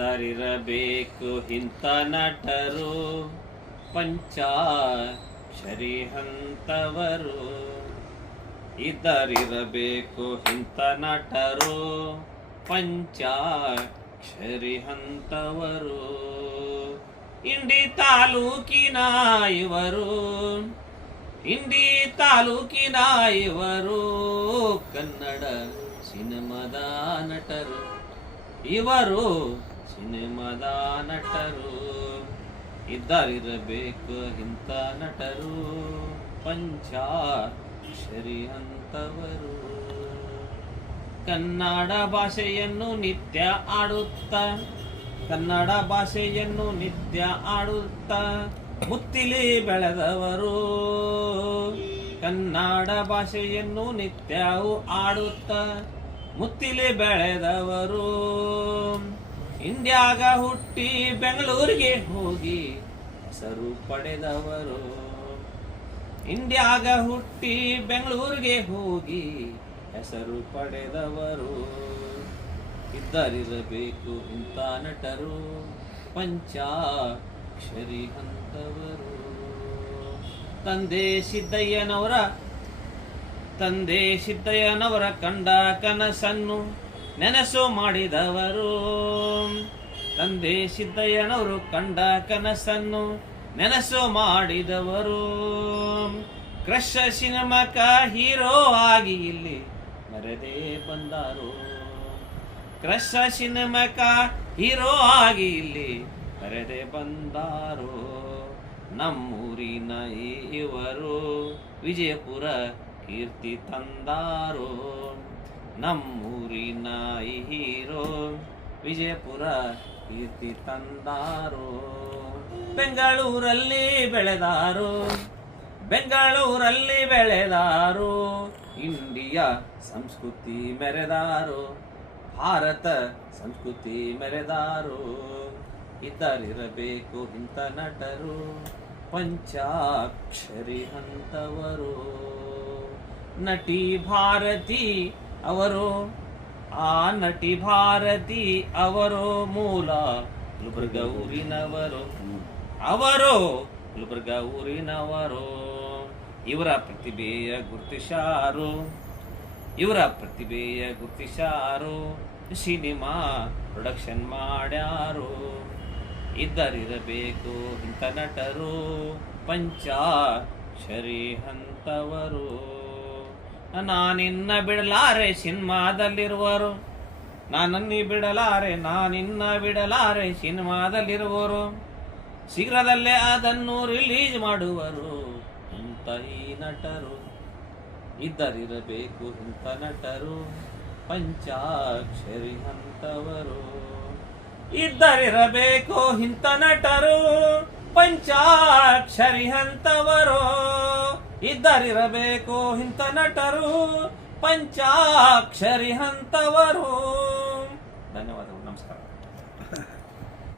ಇದ್ದರಿರಬೇಕು ಇಂಥ ನಟರು ಪಂಚಾಕ್ಷರಿ ಹಂತವರು. ಇದ್ದರಿರಬೇಕು ಇಂಥ ನಟರು ಪಂಚಾಕ್ಷರಿ ಹಂತವರು. ಇಂಡಿ ತಾಲೂಕಿನ ಇವರು, ಇಂಡಿ ತಾಲೂಕಿನ ಇವರು ಕನ್ನಡ ಸಿನಿಮಾದ ನಟರು. ಇವರು ಸಿನಿಮಾದ ನಟರು. ಇದ್ದರಿರಬೇಕು ಇಂಥ ನಟರು ಪಂಚಾಕ್ಷರಿ ಹಂತವರು. ಕನ್ನಡ ಭಾಷೆಯನ್ನು ನಿತ್ಯ ಆಡುತ್ತಾ, ಕನ್ನಡ ಭಾಷೆಯನ್ನು ನಿತ್ಯ ಆಡುತ್ತಾ ಮುತ್ತಿಲಿ ಬೆಳೆದವರು. ಕನ್ನಡ ಭಾಷೆಯನ್ನು ನಿತ್ಯವೂ ಆಡುತ್ತಾ ಮುತ್ತಿಲಿ ಬೆಳೆದವರು. ಇಂಡಿಯಾಗ ಹುಟ್ಟಿ ಬೆಂಗಳೂರಿಗೆ ಹೋಗಿ ಹೆಸರು ಪಡೆದವರು. ಇಂಡಿಯಾಗ ಹುಟ್ಟಿ ಬೆಂಗಳೂರಿಗೆ ಹೋಗಿ ಹೆಸರು ಪಡೆದವರು. ಇದ್ದರಿರಬೇಕು ಇಂಥ ನಟರು ಪಂಚಾಕ್ಷರಿ ಹಂತವರು. ತಂದೆ ಸಿದ್ದಯ್ಯನವರ ಕಂಡ ಕನಸನ್ನು ನೆನಸು ಮಾಡಿದವರು. ತಂದೆ ಸಿದ್ದಯ್ಯನವರು ಕಂಡ ಕನಸನ್ನು ನೆನಸು ಮಾಡಿದವರು. ಕ್ರಶ್ ಸಿನಿಮಾಕ ಹೀರೋ ಆಗಿ ಇಲ್ಲಿ ಮರೆದೇ ಬಂದರು. ಕ್ರಶ್ ಸಿನಿಮಾಕ ಹೀರೋ ಆಗಿ ಇಲ್ಲಿ ಮರೆದೇ ಬಂದಾರು. ನಮ್ಮೂರಿನ ಇವರು ವಿಜಯಪುರ ಕೀರ್ತಿ ತಂದಾರು. ನಮ್ಮೂರಿನ ಹೀರೋ ವಿಜಯಪುರ ಕೀರ್ತಿ ತಂದಾರು. ಬೆಂಗಳೂರಲ್ಲಿ ಬೆಳೆದಾರು, ಬೆಂಗಳೂರಲ್ಲಿ ಬೆಳೆದಾರು. ಇಂಡಿಯಾ ಸಂಸ್ಕೃತಿ ಮೆರೆದಾರು, ಭಾರತ ಸಂಸ್ಕೃತಿ ಮೆರೆದಾರು. ಇದ್ದರಿರಬೇಕು ಇಂಥ ನಟರು ಪಂಚಾಕ್ಷರಿ ಹಂತವರು. ನಟಿ ಭಾರತಿ ಅವರು, ಆ ನಟಿ ಭಾರತಿ ಅವರು ಮೂಲ ಗುಲ್ಬರ್ಗ ಊರಿನವರು. ಅವರು ಗುಲ್ಬರ್ಗ ಊರಿನವರು. ಇವರ ಪ್ರತಿಭೆಯ ಗುರುತಿಸಾರು, ಇವರ ಪ್ರತಿಭೆಯ ಗುರುತಿಸಾರು. Cinema production ಮಾಡ್ಯಾರು. ಇದ್ದರಿರಬೇಕು ಇಂಥ ನಟರು ಪಂಚಾಕ್ಷರಿ ಹಂತವರು. ನಾನಿನ್ನ ಬಿಡಲಾರೆ ಸಿನಿಮಾದಲ್ಲಿರುವರು, ನಾನನ್ನಿ ಬಿಡಲಾರೆ, ನಾನಿನ್ನ ಬಿಡಲಾರೆ ಸಿನಿಮಾದಲ್ಲಿರುವರು. ಶೀಘ್ರದಲ್ಲೇ ಅದನ್ನು ರಿಲೀಸ್ ಮಾಡುವರು ಇಂಥ ಈ ನಟರು. ಇದ್ದರಿರಬೇಕು ಇಂಥ ನಟರು ಪಂಚಾಕ್ಷರಿ ಹಂತವರು. ಇದ್ದರಿರಬೇಕು ಇಂಥ ನಟರು ಪಂಚಾಕ್ಷರಿ ಹಂತವರು. ಇದ್ದರಿರಬೇಕು ಇಂಥ ನಟರು ಪಂಚಾಕ್ಷರಿ ಹಂತವರು.